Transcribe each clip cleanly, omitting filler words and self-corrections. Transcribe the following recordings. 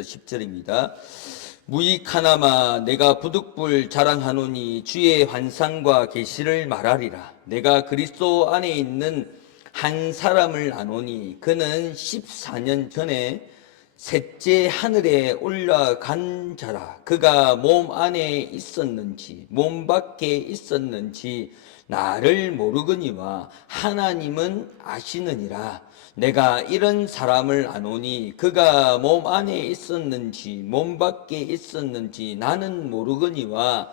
10절입니다. 무익하나마 내가 부득불 자랑하노니 주의 환상과 계시를 말하리라. 내가 그리스도 안에 있는 한 사람을 아노니 그는 14년 전에 셋째 하늘에 올라간 자라. 그가 몸 안에 있었는지 몸 밖에 있었는지 나를 모르거니와 하나님은 아시느니라. 내가 이런 사람을 아노니 그가 몸 안에 있었는지 몸 밖에 있었는지 나는 모르거니와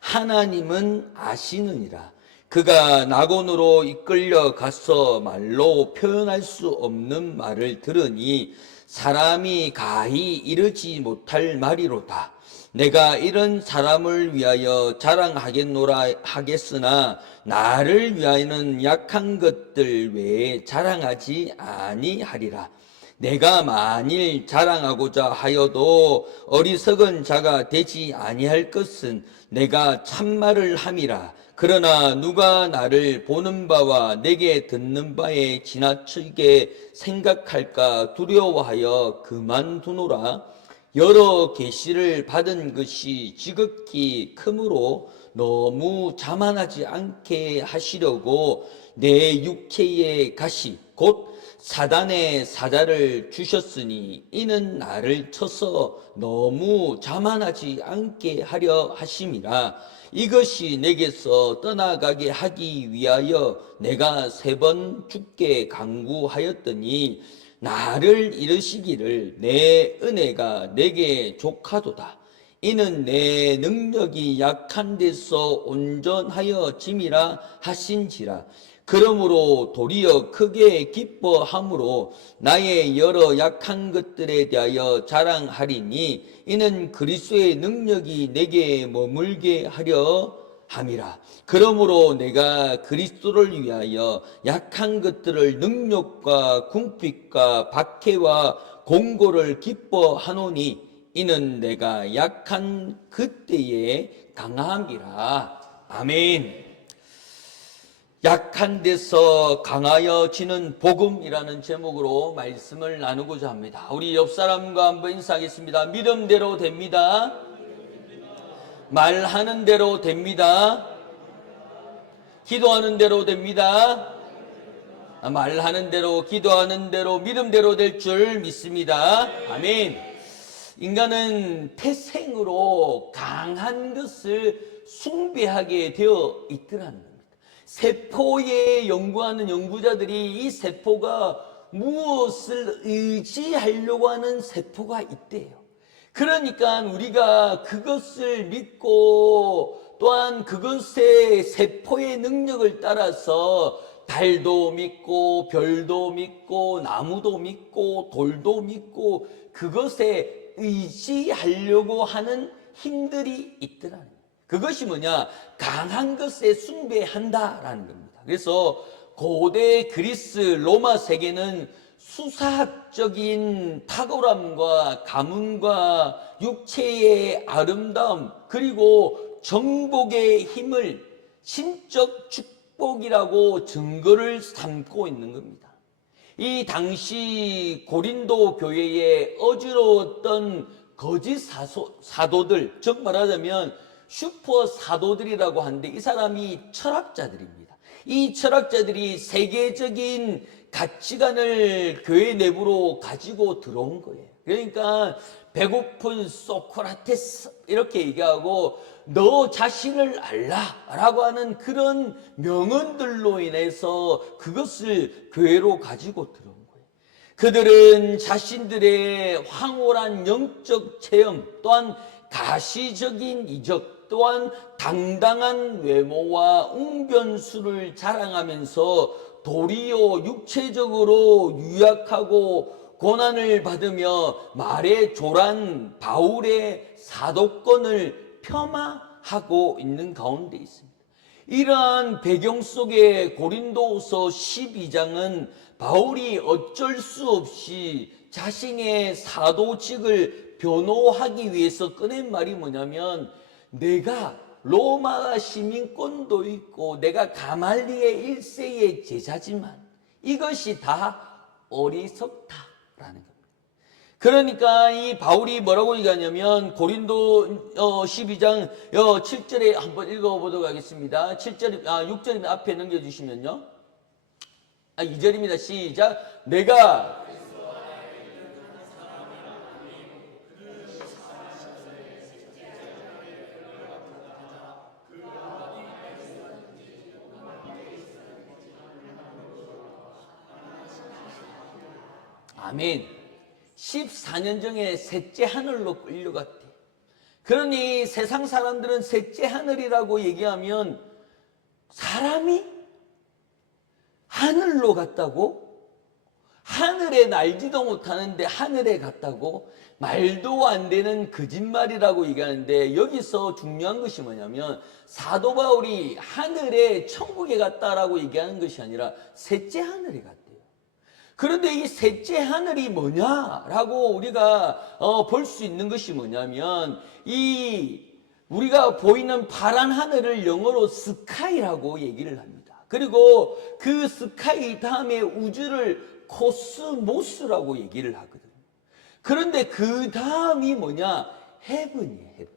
하나님은 아시느니라. 그가 낙원으로 이끌려 가서 말로 표현할 수 없는 말을 들으니 사람이 가히 이르지 못할 말이로다. 내가 이런 사람을 위하여 자랑하겠노라 하겠으나 나를 위하여는 약한 것들 외에 자랑하지 아니하리라. 내가 만일 자랑하고자 하여도 어리석은 자가 되지 아니할 것은 내가 참말을 함이라. 그러나 누가 나를 보는 바와 내게 듣는 바에 지나치게 생각할까 두려워하여 그만두노라. 여러 계시를 받은 것이 지극히 크므로 너무 자만하지 않게 하시려고 내 육체의 가시 곧 사단의 사자를 주셨으니 이는 나를 쳐서 너무 자만하지 않게 하려 하심이라. 이것이 내게서 떠나가게 하기 위하여 내가 3번 죽게 간구하였더니 나를 이르시기를 내 은혜가 내게 족하도다. 이는 내 능력이 약한 데서 온전하여 짐이라 하신지라. 그러므로 도리어 크게 기뻐함으로 나의 여러 약한 것들에 대하여 자랑하리니 이는 그리스도의 능력이 내게 머물게 하려 함이라. 그러므로 내가 그리스도를 위하여 약한 것들을 능력과 궁핍과 박해와 공고를 기뻐하노니 이는 내가 약한 그때에 강함이라. 아멘. 약한 데서 강하여지는 복음이라는 제목으로 말씀을 나누고자 합니다. 우리 옆 사람과 한번 인사하겠습니다. 믿음대로 됩니다. 말하는 대로 됩니다. 기도하는 대로 됩니다. 말하는 대로, 기도하는 대로, 믿음대로 될 줄 믿습니다. 아멘. 인간은 태생으로 강한 것을 숭배하게 되어 있더라는 겁니다. 세포에 연구하는 연구자들이 이 세포가 무엇을 의지하려고 하는 세포가 있대요. 그러니까 우리가 그것을 믿고 또한 그것의 세포의 능력을 따라서 달도 믿고 별도 믿고 나무도 믿고 돌도 믿고 그것에 의지하려고 하는 힘들이 있더라는 거예요. 그것이 뭐냐? 강한 것에 숭배한다라는 겁니다. 그래서 고대 그리스 로마 세계는 수사학적인 탁월함과 가문과 육체의 아름다움 그리고 정복의 힘을 신적 축복이라고 증거를 삼고 있는 겁니다. 이 당시 고린도 교회에 어지러웠던 거짓 사도들, 즉 말하자면 슈퍼 사도들이라고 하는데 이 사람이 철학자들입니다. 이 철학자들이 세계적인 가치관을 교회 내부로 가지고 들어온 거예요. 그러니까 배고픈 소크라테스 이렇게 얘기하고 너 자신을 알라라고 하는 그런 명언들로 인해서 그것을 교회로 가지고 들어온 거예요. 그들은 자신들의 황홀한 영적 체험 또한 가시적인 이적 또한 당당한 외모와 웅변수를 자랑하면서 도리어 육체적으로 유약하고 고난을 받으며 말에 조란 바울의 사도권을 폄하하고 있는 가운데 있습니다. 이러한 배경 속에 고린도후서 12장은 바울이 어쩔 수 없이 자신의 사도직을 변호하기 위해서 꺼낸 말이 뭐냐면 내가 로마 시민권도 있고 내가 가말리의 1세의 제자지만 이것이 다 어리석다라는 겁니다. 그러니까 이 바울이 뭐라고 얘기하냐면 고린도 12장 7절에 한번 읽어보도록 하겠습니다. 6절이면 앞에 넘겨주시면요. 2절입니다. 시작. 내가 아멘. 14년 전에 셋째 하늘로 끌려갔대. 그러니 세상 사람들은 셋째 하늘이라고 얘기하면 사람이 하늘로 갔다고? 하늘에 날지도 못하는데 하늘에 갔다고? 말도 안 되는 거짓말이라고 얘기하는데, 여기서 중요한 것이 뭐냐면 사도 바울이 하늘에 천국에 갔다라고 얘기하는 것이 아니라 셋째 하늘에 갔대요. 그런데 이 셋째 하늘이 뭐냐라고 우리가 볼 수 있는 것이 뭐냐면, 우리가 보이는 파란 하늘을 영어로 스카이라고 얘기를 합니다. 그리고 그 스카이 다음에 우주를 코스모스라고 얘기를 하거든요. 그런데 그 다음이 뭐냐? 헤븐이에요, 헤븐.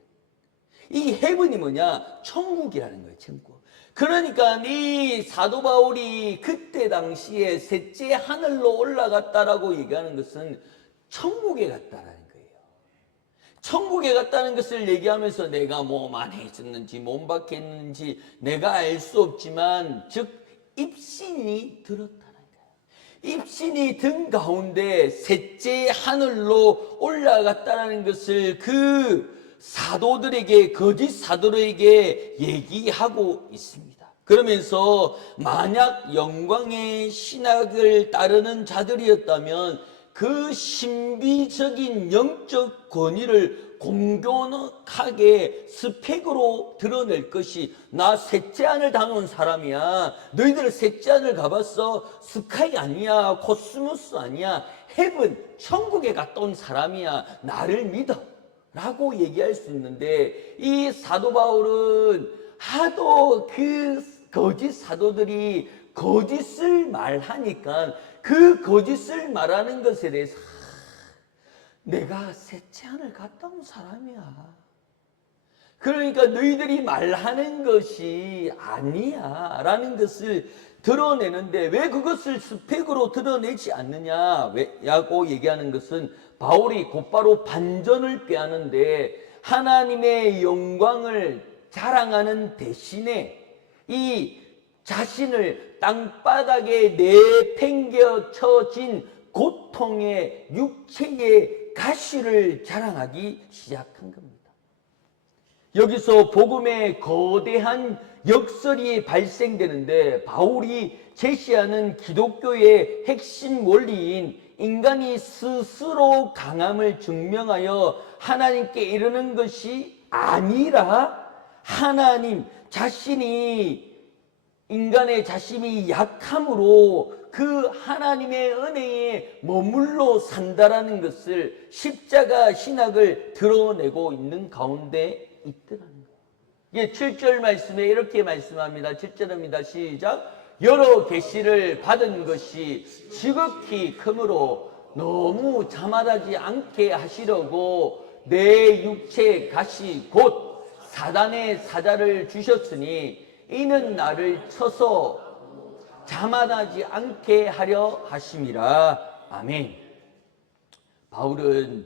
이 헤븐이 뭐냐? 천국이라는 거예요, 천국. 그러니까 이 사도 바울이 그때 당시에 셋째 하늘로 올라갔다라고 얘기하는 것은 천국에 갔다라는 거예요. 천국에 갔다는 것을 얘기하면서 내가 몸 안에 있었는지 몸 밖에 있는지 내가 알 수 없지만, 즉 입신이 들었다는 거예요. 입신이 든 가운데 셋째 하늘로 올라갔다는 것을 그 사도들에게, 거짓 사도들에게 얘기하고 있습니다. 그러면서 만약 영광의 신학을 따르는 자들이었다면 그 신비적인 영적 권위를 공교하게 스펙으로 드러낼 것이, 나 셋째 하늘 다녀온 사람이야. 너희들 셋째 하늘 가봤어? 스카이 아니야, 코스모스 아니야, 헤븐, 천국에 갔다 온 사람이야. 나를 믿어 라고 얘기할 수 있는데, 이 사도 바울은 하도 그 거짓 사도들이 거짓을 말하니까 그 거짓을 말하는 것에 대해서 내가 셋째 하늘 갔다 온 사람이야. 그러니까 너희들이 말하는 것이 아니야 라는 것을 드러내는데, 왜 그것을 스펙으로 드러내지 않느냐고 얘기하는 것은, 바울이 곧바로 반전을 펴하는데, 하나님의 영광을 자랑하는 대신에 이 자신을 땅바닥에 내팽겨쳐진 고통의 육체의 가시를 자랑하기 시작한 겁니다. 여기서 복음의 거대한 역설이 발생되는데, 바울이 제시하는 기독교의 핵심 원리인 인간이 스스로 강함을 증명하여 하나님께 이르는 것이 아니라, 하나님 자신이, 인간의 자신이 약함으로 그 하나님의 은혜에 머물러 산다라는 것을 십자가 신학을 드러내고 있는 가운데 있더라는 거예요. 예, 7절 말씀에 이렇게 말씀합니다. 7절입니다. 시작. 여러 계시를 받은 것이 지극히 크므로 너무 자만하지 않게 하시려고 내 육체 가시 곧 사단의 사자를 주셨으니, 이는 나를 쳐서 자만하지 않게 하려 하심이라. 아멘. 바울은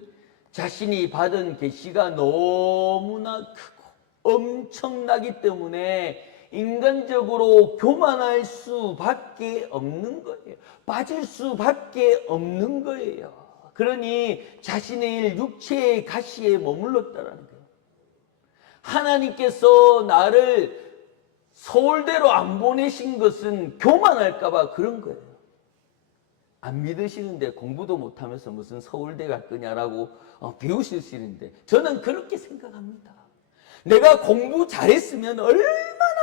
자신이 받은 계시가 너무나 크고 엄청나기 때문에 인간적으로 교만할 수밖에 없는 거예요. 빠질 수밖에 없는 거예요. 그러니 자신의 육체의 가시에 머물렀다라는 거예요. 하나님께서 나를 서울대로 안 보내신 것은 교만할까봐 그런 거예요. 안 믿으시는데 공부도 못하면서 무슨 서울대 갈 거냐라고 비우실 수 있는데, 저는 그렇게 생각합니다. 내가 공부 잘했으면 얼마나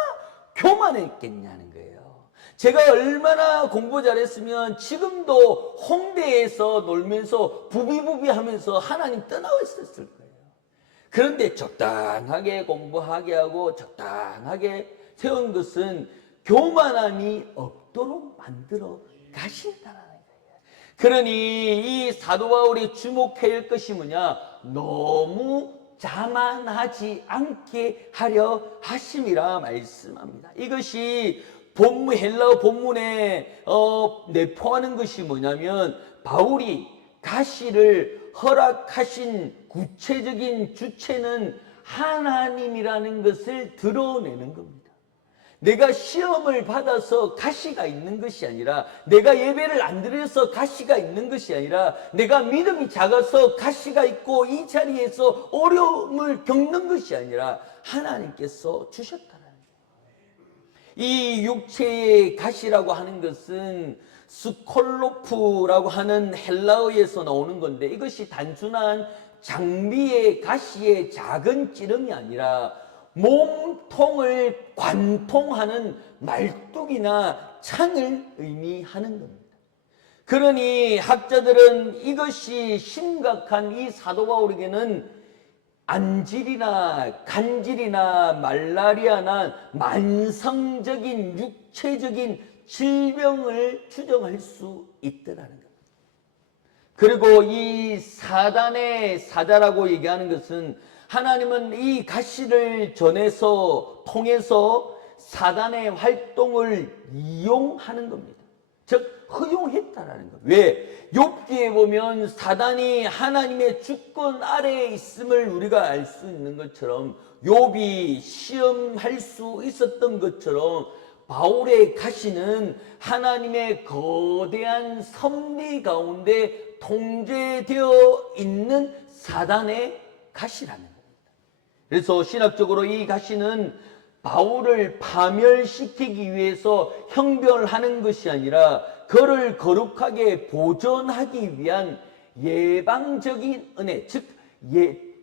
교만했겠냐는 거예요. 제가 얼마나 공부 잘했으면 지금도 홍대에서 놀면서 부비부비 하면서 하나님 떠나고 있었을 거예요. 그런데 적당하게 공부하게 하고 적당하게 세운 것은 교만함이 없도록 만들어 가신다는 거예요. 그러니 이 사도 바울이 주목해야 할 것이 뭐냐? 너무 자만하지 않게 하려 하심이라 말씀합니다. 이것이 헬라어 본문에 내포하는 것이 뭐냐면, 바울이 가시를 허락하신 구체적인 주체는 하나님이라는 것을 드러내는 겁니다. 내가 시험을 받아서 가시가 있는 것이 아니라, 내가 예배를 안 드려서 가시가 있는 것이 아니라, 내가 믿음이 작아서 가시가 있고 이 자리에서 어려움을 겪는 것이 아니라 하나님께서 주셨다라는 거예요. 이 육체의 가시라고 하는 것은 스콜로프라고 하는 헬라어에서 나오는 건데, 이것이 단순한 장비의 가시의 작은 찌름이 아니라 몸통을 관통하는 말뚝이나 창을 의미하는 겁니다. 그러니 학자들은 이것이 심각한 이 사도 바울에게는 안질이나 간질이나 말라리아나 만성적인 육체적인 질병을 추정할 수 있더라는 겁니다. 그리고 이 사단의 사자라고 얘기하는 것은, 하나님은 이 가시를 통해서 사단의 활동을 이용하는 겁니다. 즉 허용했다라는 겁니다. 왜? 욥기에 보면 사단이 하나님의 주권 아래에 있음을 우리가 알 수 있는 것처럼, 욥이 시험할 수 있었던 것처럼, 바울의 가시는 하나님의 거대한 섭리 가운데 통제되어 있는 사단의 가시라는 겁니다. 그래서 신학적으로 이 가시는 바울을 파멸시키기 위해서 형벌하는 것이 아니라 그를 거룩하게 보존하기 위한 예방적인 은혜, 즉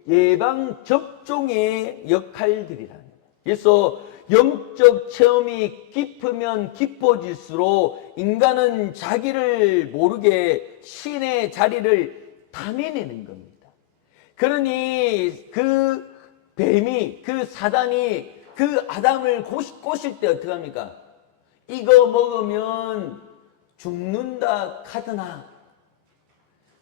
예방 접종의 역할들이라는 거예요. 그래서 영적 체험이 깊으면 깊어질수록 인간은 자기를 모르게 신의 자리를 탐해내는 겁니다. 그러니 그 뱀이, 그 사단이 그 아담을 꼬실 때 어떻게 합니까? 이거 먹으면 죽는다 카드나.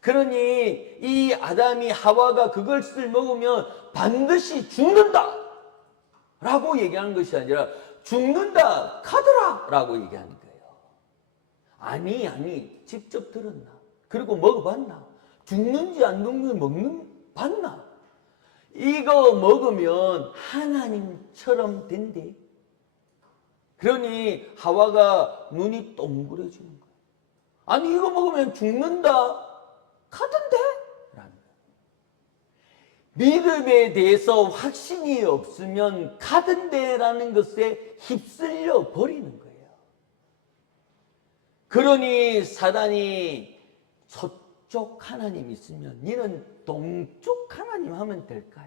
그러니 이 아담이 하와가 그것을 먹으면 반드시 죽는다 라고 얘기하는 것이 아니라 죽는다 카드라 라고 얘기하는 거예요. 아니 직접 들었나? 그리고 먹어봤나? 죽는지 안 죽는지 봤나? 이거 먹으면 하나님처럼 된대. 그러니 하와가 눈이 동그래지는 거예요. 아니 이거 먹으면 죽는다 카던데? 라는 거예요. 믿음에 대해서 확신이 없으면 카던데라는 것에 휩쓸려 버리는 거예요. 그러니 사단이 서쪽 하나님 있으면 니는 동쪽 하나님 하면 될까?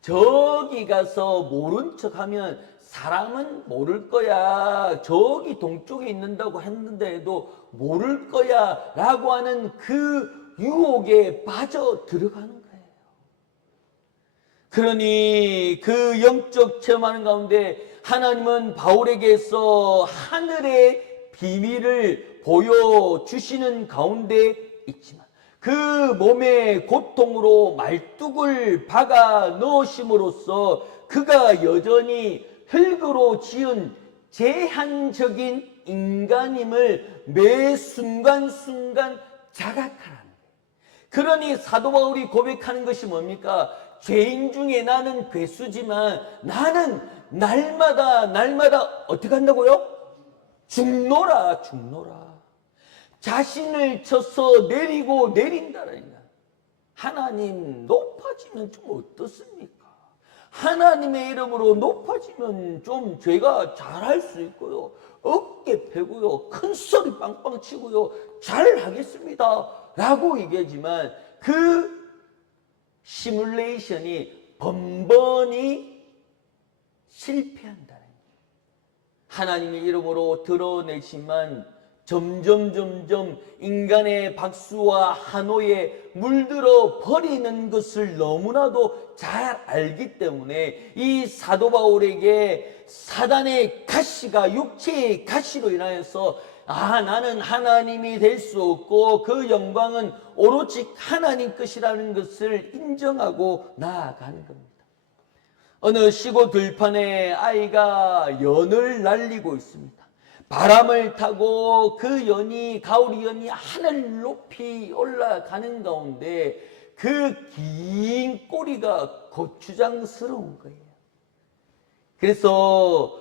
저기 가서 모른 척하면 사람은 모를 거야. 저기 동쪽에 있는다고 했는데도 모를 거야 라고 하는 그 유혹에 빠져 들어가는 거예요. 그러니 그 영적 체험하는 가운데 하나님은 바울에게서 하늘의 비밀을 보여주시는 가운데 있지만, 그 몸의 고통으로 말뚝을 박아 넣으심으로써 그가 여전히 흙으로 지은 제한적인 인간임을 매 순간순간 자각하라는 거예요. 그러니 사도 바울이 고백하는 것이 뭡니까? 죄인 중에 나는 괴수지만 나는 날마다 어떻게 한다고요? 죽노라. 자신을 쳐서 내리고 내린다라니까. 하나님 높아지면 좀 어떻습니까? 하나님의 이름으로 높아지면 좀 제가 잘할 수 있고요, 어깨 펴고요, 큰 소리 빵빵 치고요, 잘하겠습니다 라고 얘기하지만 그 시뮬레이션이 번번이 실패한다는 거예요. 하나님의 이름으로 드러내지만 점점 인간의 박수와 환호에 물들어 버리는 것을 너무나도 잘 알기 때문에 이 사도 바울에게 사단의 가시가 육체의 가시로 인하여서 나는 하나님이 될 수 없고 그 영광은 오로지 하나님 것이라는 것을 인정하고 나아가는 겁니다. 어느 시골 들판에 아이가 연을 날리고 있습니다. 바람을 타고 그 연이, 가오리 연이 하늘 높이 올라가는 가운데 그 긴 꼬리가 고추장스러운 거예요. 그래서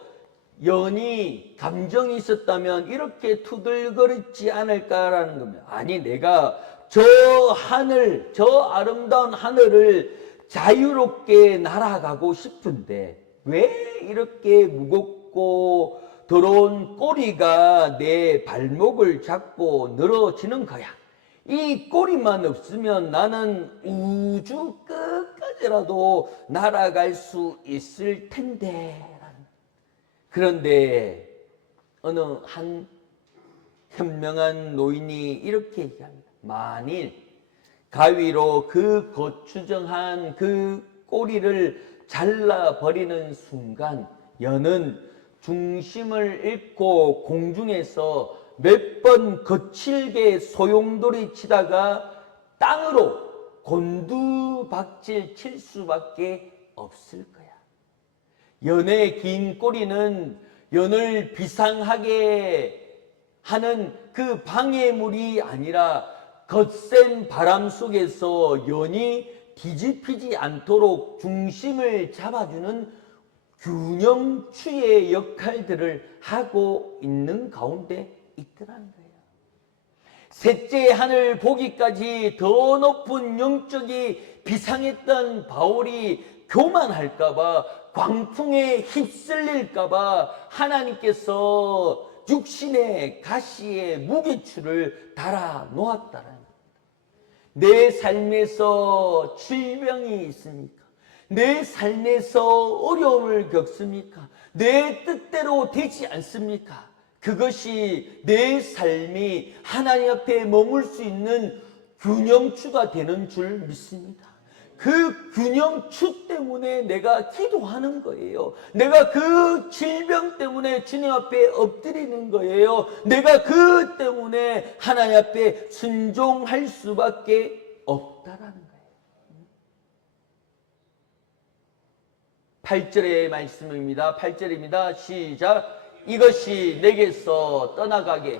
연이 감정이 있었다면 이렇게 투덜거리지 않을까라는 겁니다. 아니, 내가 저 하늘, 저 아름다운 하늘을 자유롭게 날아가고 싶은데 왜 이렇게 무겁고 더러운 꼬리가 내 발목을 잡고 늘어지는 거야. 이 꼬리만 없으면 나는 우주 끝까지라도 날아갈 수 있을 텐데. 그런데 어느 한 현명한 노인이 이렇게 얘기합니다. 만일 가위로 그 고추정한 그 꼬리를 잘라버리는 순간 연은 중심을 잃고 공중에서 몇 번 거칠게 소용돌이 치다가 땅으로 곤두박질 칠 수밖에 없을 거야. 연의 긴 꼬리는 연을 비상하게 하는 그 방해물이 아니라 거센 바람 속에서 연이 뒤집히지 않도록 중심을 잡아주는 균형추의 역할들을 하고 있는 가운데 있더라는 거예요. 셋째 하늘 보기까지 더 높은 영적이 비상했던 바울이 교만할까봐, 광풍에 휩쓸릴까봐 하나님께서 육신의 가시의 무게추를 달아 놓았다는 겁니다. 내 삶에서 질병이 있습니까? 내 삶에서 어려움을 겪습니까? 내 뜻대로 되지 않습니까? 그것이 내 삶이 하나님 앞에 머물 수 있는 균형추가 되는 줄 믿습니다. 그 균형추 때문에 내가 기도하는 거예요. 내가 그 질병 때문에 주님 앞에 엎드리는 거예요. 내가 그 때문에 하나님 앞에 순종할 수밖에 없다라는 거예요. 8절의 말씀입니다. 8절입니다. 시작. 이것이 내게서 떠나가게.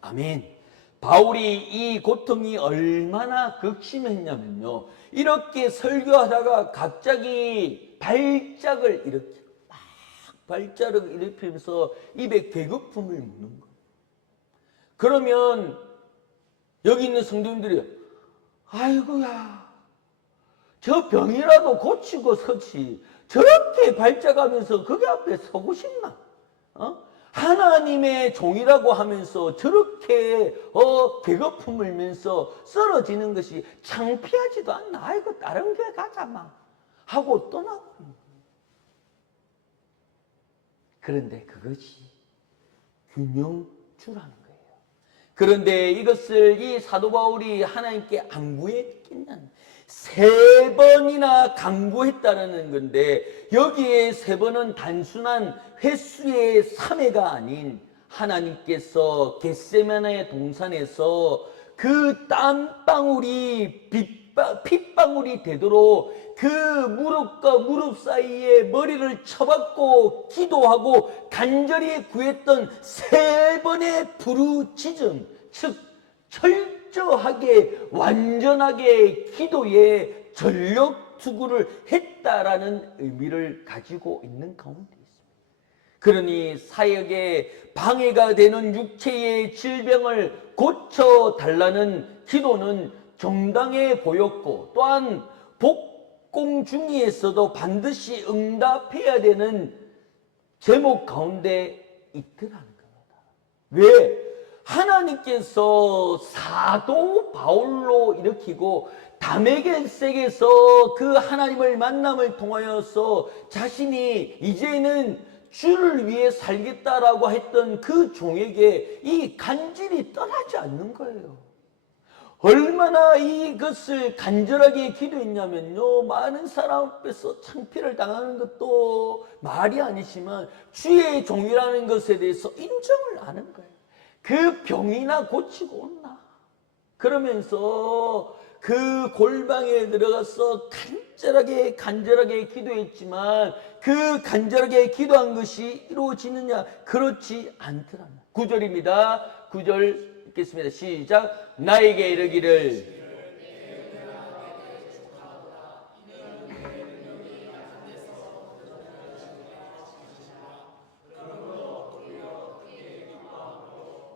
아멘. 바울이 이 고통이 얼마나 극심했냐면요. 이렇게 설교하다가 갑자기 발작을 일으키고 막 발작을 일으키면서 입에 개거품을 무는 거예요. 그러면 여기 있는 성도님들이 아이고야, 저 병이라도 고치고 서지 저렇게 발작하면서 거기 앞에 서고 싶나? 하나님의 종이라고 하면서 저렇게 개거품 물면서 쓰러지는 것이 창피하지도 않나? 아이고 다른 교회 가자 막 하고 떠나버린 거예요. 그런데 그것이 균형추라는 거예요. 그런데 이것을 이 사도 바울이 하나님께 안 구했겠냐는, 3번이나 간구했다는 건데 여기에 3번은 단순한 횟수의 3회가 아닌 하나님께서 겟세마네 동산에서 그 땀방울이 핏방울이 되도록 그 무릎과 무릎 사이에 머리를 쳐박고 기도하고 간절히 구했던 3번의 부르짖음, 즉 철저하게 완전하게 기도에 전력 투구를 했다라는 의미를 가지고 있는 가운데 있습니다. 그러니 사역에 방해가 되는 육체의 질병을 고쳐달라는 기도는 정당해 보였고, 또한 복공 중에서도 반드시 응답해야 되는 제목 가운데 있더라는 겁니다. 왜? 하나님께서 사도 바울로 일으키고 다메섹에서 그 하나님을 만남을 통하여서 자신이 이제는 주를 위해 살겠다라고 했던 그 종에게 이 간질이 떠나지 않는 거예요. 얼마나 이것을 간절하게 기도했냐면요, 많은 사람 앞에서 창피를 당하는 것도 말이 아니지만 주의 종이라는 것에 대해서 인정을 하는 거예요. 그 병이나 고치고 온나 그러면서 그 골방에 들어가서 간절하게 기도했지만 그 간절하게 기도한 것이 이루어지느냐? 그렇지 않더라. 9절입니다. 9절 읽겠습니다. 시작. 나에게 이르기를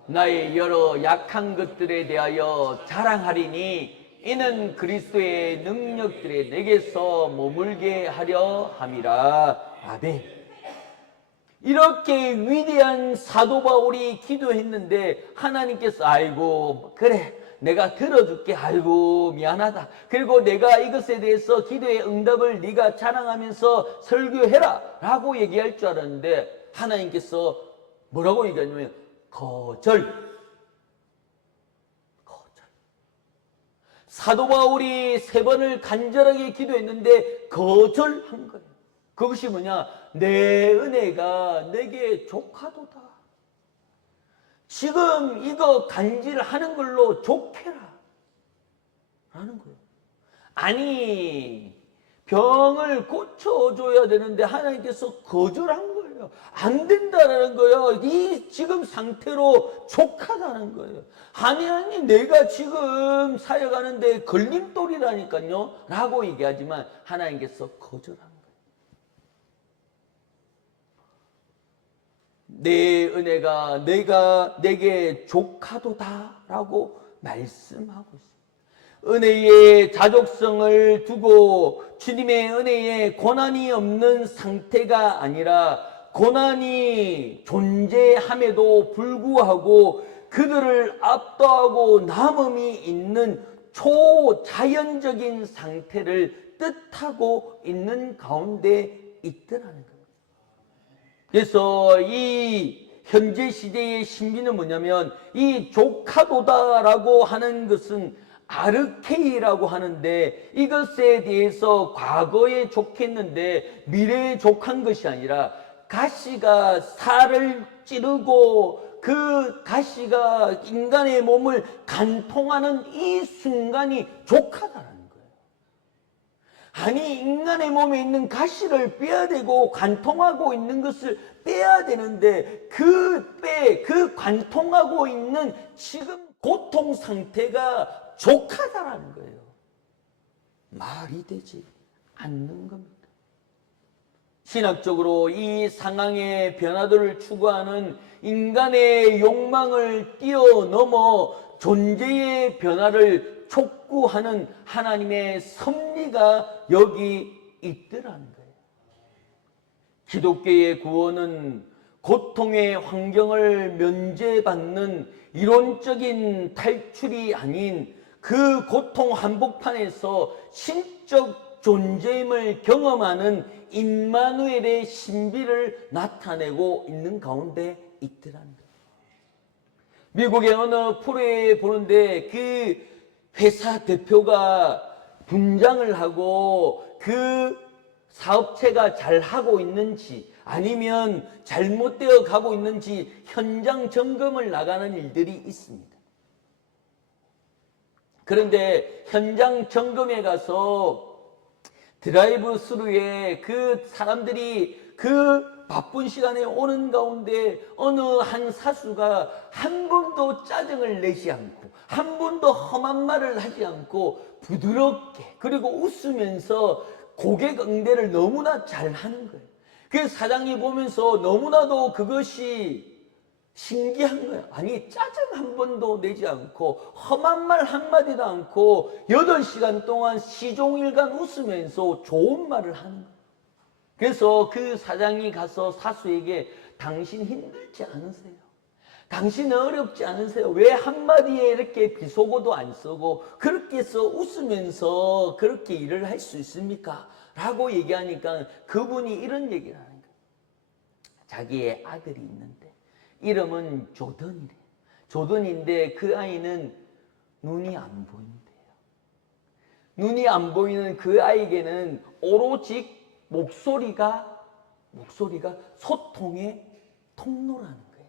나의 여러 약한 것들에 대하여 자랑하리니 이는 그리스도의 능력들이 내게서 머물게 하려 함이라. 아멘. 이렇게 위대한 사도 바울이 기도했는데 하나님께서 아이고 그래 내가 들어줄게, 아이고 미안하다, 그리고 내가 이것에 대해서 기도의 응답을 네가 자랑하면서 설교해라 라고 얘기할 줄 알았는데 하나님께서 뭐라고 얘기하냐면 거절. 사도 바울이 3번을 간절하게 기도했는데 거절한 거예요. 그것이 뭐냐? 내 은혜가 내게 족하도다. 지금 이거 간질하는 걸로 족해라 라는 거예요. 아니 병을 고쳐줘야 되는데 하나님께서 거절한 거예요. 안 된다라는 거예요. 이 지금 상태로 족하다는 거예요. 아니 내가 지금 사역하는데 걸림돌이라니까요 라고 얘기하지만 하나님께서 거절한 거예요. 내 은혜가 내게 족하도다 라고 말씀하고 있습니다. 은혜의 자족성을 두고 주님의 은혜에 고난이 없는 상태가 아니라 고난이 존재함에도 불구하고 그들을 압도하고 남음이 있는 초자연적인 상태를 뜻하고 있는 가운데 있더라는 거예요. 그래서 이 현재 시대의 신비는 뭐냐면 이 족하도다라고 하는 것은 아르케이라고 하는데 이것에 대해서 과거에 족했는데 미래에 족한 것이 아니라 가시가 살을 찌르고 그 가시가 인간의 몸을 간통하는 이 순간이 족하다는 거예요. 아니 인간의 몸에 있는 가시를 빼야 되고 관통하고 있는 것을 빼야 되는데 그 관통하고 있는 지금 고통 상태가 족하다라는 거예요. 말이 되지 않는 겁니다. 신학적으로 이 상황의 변화들을 추구하는 인간의 욕망을 뛰어넘어 존재의 변화를 촉구하는 하나님의 섭리가 여기 있더라는 거예요. 기독교의 구원은 고통의 환경을 면제받는 이론적인 탈출이 아닌 그 고통 한복판에서 신적 존재임을 경험하는 임마누엘의 신비를 나타내고 있는 가운데 있더라는 거예요. 미국의 어느 프로에 보는데 그 회사 대표가 분장을 하고 그 사업체가 잘 하고 있는지 아니면 잘못되어 가고 있는지 현장 점검을 나가는 일들이 있습니다. 그런데 현장 점검에 가서 드라이브 스루에 그 사람들이 그 바쁜 시간에 오는 가운데 어느 한 사수가 한 번도 짜증을 내지 않고 한 번도 험한 말을 하지 않고 부드럽게 그리고 웃으면서 고객 응대를 너무나 잘 하는 거예요. 그 사장이 보면서 너무나도 그것이 신기한 거예요. 아니 짜증 한 번도 내지 않고 험한 말 한마디도 않고 8시간 동안 시종일관 웃으면서 좋은 말을 하는 거예요. 그래서 그 사장이 가서 사수에게 당신 힘들지 않으세요? 당신은 어렵지 않으세요? 왜 한마디에 이렇게 비속어도 안 쓰고 그렇게 해서 웃으면서 그렇게 일을 할 수 있습니까? 라고 얘기하니까 그분이 이런 얘기를 하는 거예요. 자기의 아들이 있는데 이름은 조던이래. 조던인데 그 아이는 눈이 안 보인대요. 눈이 안 보이는 그 아이에게는 오로지 목소리가 소통의 통로라는 거예요.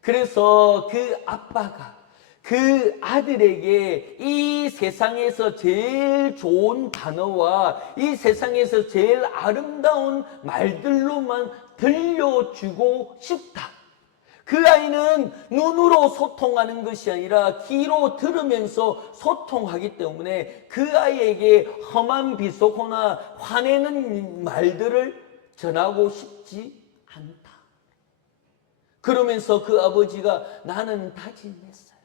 그래서 그 아빠가 그 아들에게 이 세상에서 제일 좋은 단어와 이 세상에서 제일 아름다운 말들로만 들려주고 싶다. 그 아이는 눈으로 소통하는 것이 아니라 귀로 들으면서 소통하기 때문에 그 아이에게 험한 비속어나 화내는 말들을 전하고 싶지 않다. 그러면서 그 아버지가 나는 다짐했어요.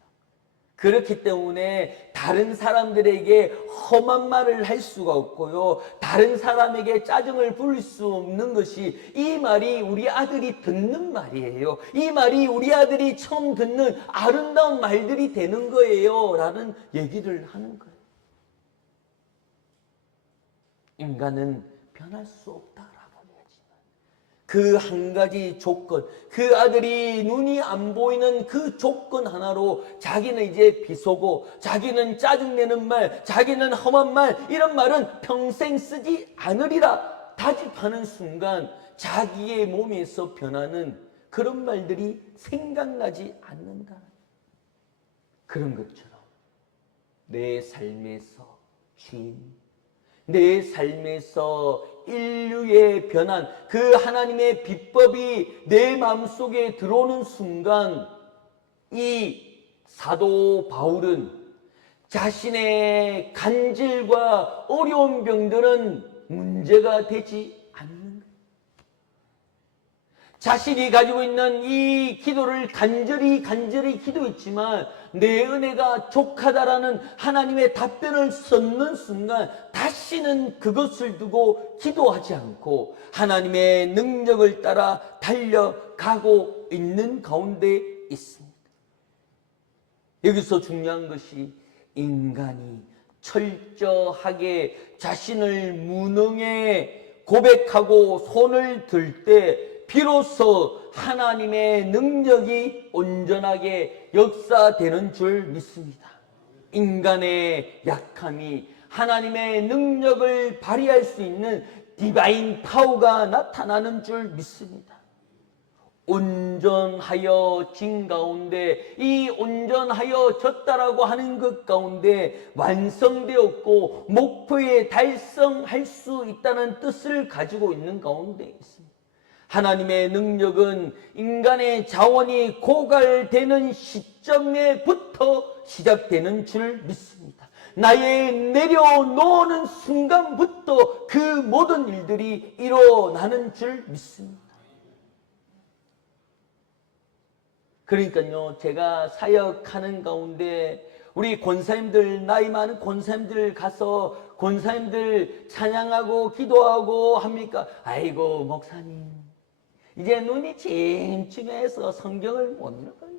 그렇기 때문에 다른 사람들에게 험한 말을 할 수가 없고요. 다른 사람에게 짜증을 부릴 수 없는 것이 이 말이 우리 아들이 듣는 말이에요. 이 말이 우리 아들이 처음 듣는 아름다운 말들이 되는 거예요. 라는 얘기를 하는 거예요. 인간은 변할 수 없다. 그 한 가지 조건, 그 아들이 눈이 안 보이는 그 조건 하나로 자기는 이제 비속어, 자기는 짜증내는 말, 자기는 험한 말, 이런 말은 평생 쓰지 않으리라 다짐하는 순간 자기의 몸에서 변하는 그런 말들이 생각나지 않는다. 그런 것처럼 내 삶에서 주인, 내 삶에서 인류의 변한 그 하나님의 비법이 내 마음속에 들어오는 순간 이 사도 바울은 자신의 간질과 어려운 병들은 문제가 되지 않는 거예요. 자신이 가지고 있는 이 기도를 간절히 기도했지만 내 은혜가 족하다라는 하나님의 답변을 듣는 순간 다시는 그것을 두고 기도하지 않고 하나님의 능력을 따라 달려가고 있는 가운데 있습니다. 여기서 중요한 것이 인간이 철저하게 자신을 무능에 고백하고 손을 들 때 비로소 하나님의 능력이 온전하게 역사되는 줄 믿습니다. 인간의 약함이 하나님의 능력을 발휘할 수 있는 디바인 파워가 나타나는 줄 믿습니다. 온전하여 진 가운데 이 온전하여 졌다라고 하는 것 가운데 완성되었고 목표에 달성할 수 있다는 뜻을 가지고 있는 가운데 있습니다. 하나님의 능력은 인간의 자원이 고갈되는 시점에부터 시작되는 줄 믿습니다. 나의 내려놓는 순간부터 그 모든 일들이 일어나는 줄 믿습니다. 그러니까요, 제가 사역하는 가운데 우리 권사님들, 나이 많은 권사님들 가서 권사님들 찬양하고 기도하고 합니까? 아이고 목사님 이제 눈이 침침해서 성경을 못 읽어요.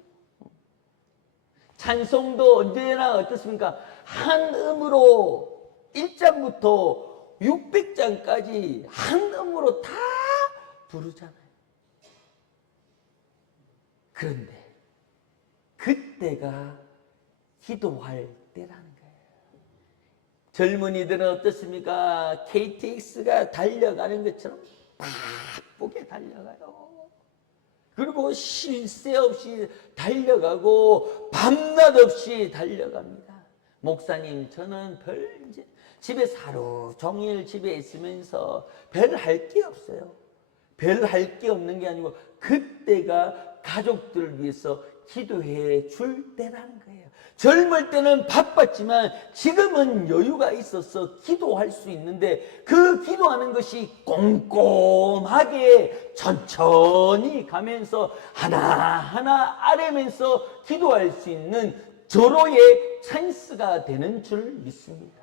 찬송도 언제나 어떻습니까? 한 음으로 1장부터 600장까지 한 음으로 다 부르잖아요. 그런데 그때가 기도할 때라는 거예요. 젊은이들은 어떻습니까? KTX가 달려가는 것처럼 바쁘게 달려가요. 그리고 쉴 새 없이 달려가고 밤낮 없이 달려갑니다. 목사님, 저는 이제 집에서 하루 종일 집에 있으면서 별 할 게 없어요. 별 할 게 없는 게 아니고 그때가 가족들을 위해서 기도해 줄 때라는 거예요. 젊을 때는 바빴지만 지금은 여유가 있어서 기도할 수 있는데 그 기도하는 것이 꼼꼼하게 천천히 가면서 하나하나 아뢰면서 기도할 수 있는 절호의 찬스가 되는 줄 믿습니다.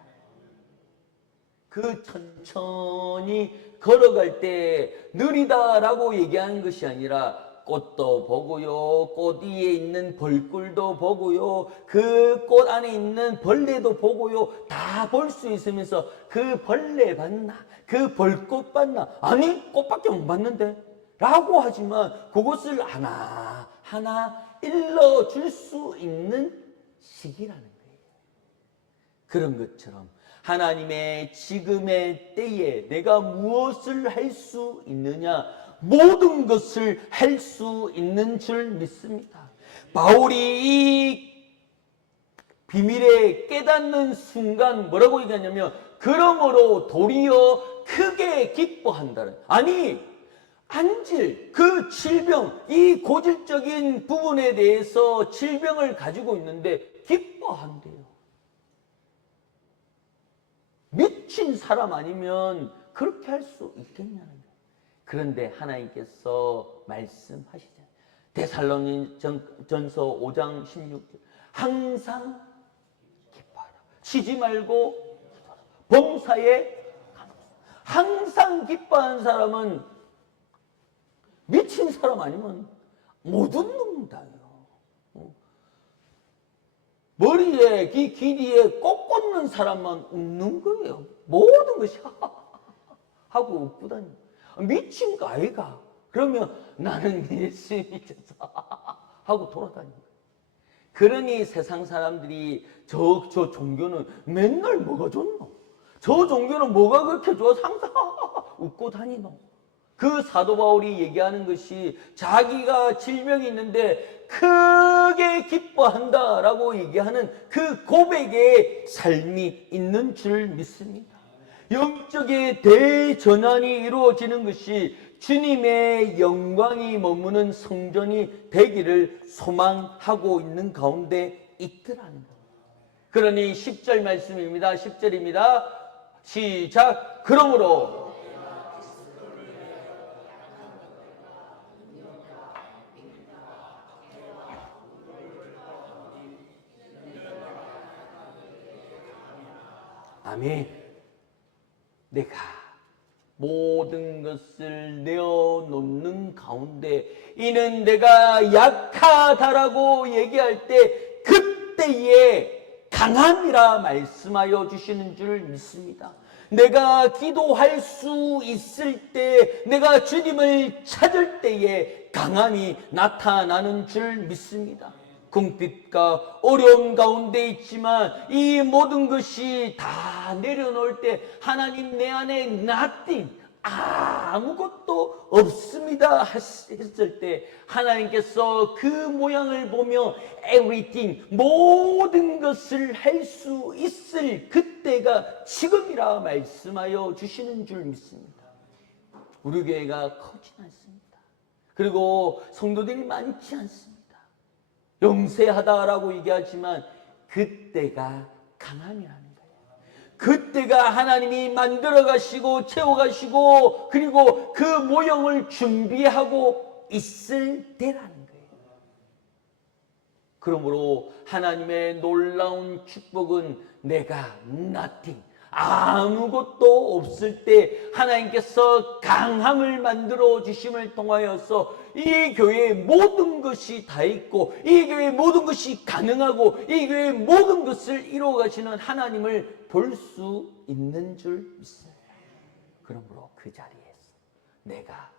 그 천천히 걸어갈 때 느리다라고 얘기하는 것이 아니라 꽃도 보고요, 꽃 위에 있는 벌꿀도 보고요, 그 꽃 안에 있는 벌레도 보고요, 다 볼 수 있으면서 그 벌레 봤나? 그 벌꽃 봤나? 아니, 꽃밖에 못 봤는데? 라고 하지만 그것을 하나하나 일러줄 수 있는 시기라는 거예요. 그런 것처럼 하나님의 지금의 때에 내가 무엇을 할 수 있느냐? 모든 것을 할 수 있는 줄 믿습니다. 바울이 이 비밀에 깨닫는 순간 뭐라고 얘기하냐면 그러므로 도리어 크게 기뻐한다는, 아니 안질, 그 질병, 이 고질적인 부분에 대해서 질병을 가지고 있는데 기뻐한대요. 미친 사람 아니면 그렇게 할 수 있겠냐는 거예요. 그런데 하나님께서 말씀하시잖아요. 데살로니전서 5장 16절 항상 기뻐하라. 쉬지 말고 범사에 항상 기뻐하는 사람은 미친 사람 아니면 못 웃는다요. 머리에 귀리에 꽃 꽂는 사람만 웃는 거예요. 모든 것이 하고 웃고 다니고. 미친 거 아이가? 그러면 나는 예수 믿어서 하고 돌아다니는 거예요. 그러니 세상 사람들이 저 종교는 맨날 뭐가 좋노? 저 종교는 뭐가 그렇게 좋아서 항상 웃고 다니노? 그 사도 바울이 얘기하는 것이 자기가 질병이 있는데 크게 기뻐한다라고 얘기하는 그 고백의 삶이 있는 줄 믿습니다. 영적의 대전환이 이루어지는 것이 주님의 영광이 머무는 성전이 되기를 소망하고 있는 가운데 있더라는 겁니다. 그러니 10절 말씀입니다. 10절입니다. 시작. 그러므로 아멘. 내가 모든 것을 내어놓는 가운데 이는 내가 약하다라고 얘기할 때 그때에 강함이라 말씀하여 주시는 줄 믿습니다. 내가 기도할 수 있을 때, 내가 주님을 찾을 때에 강함이 나타나는 줄 믿습니다. 궁핍과 어려움 가운데 있지만 이 모든 것이 다 내려놓을 때 하나님 내 안에 nothing, 아무것도 없습니다 했을 때 하나님께서 그 모양을 보며 everything, 모든 것을 할 수 있을 그때가 지금이라 말씀하여 주시는 줄 믿습니다. 우리 교회가 커지지 않습니다. 그리고 성도들이 많지 않습니다. 영세하다라고 얘기하지만 그때가 강함이라는 거예요. 그때가 하나님이 만들어 가시고 채워 가시고 그리고 그 모형을 준비하고 있을 때라는 거예요. 그러므로 하나님의 놀라운 축복은 내가 nothing, 아무것도 없을 때 하나님께서 강함을 만들어 주심을 통하여서 이 교회에 모든 것이 다 있고 이 교회에 모든 것이 가능하고 이 교회에 모든 것을 이루어 가시는 하나님을 볼 수 있는 줄 믿습니다. 그러므로 그 자리에서 내가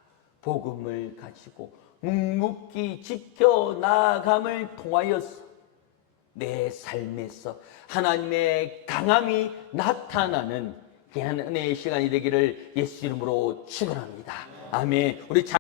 복음을 가지고 묵묵히 지켜나감을 통하여서 내 삶에서 하나님의 강함이 나타나는 귀한 은혜의 시간이 되기를 예수 이름으로 축원합니다. 아멘. 우리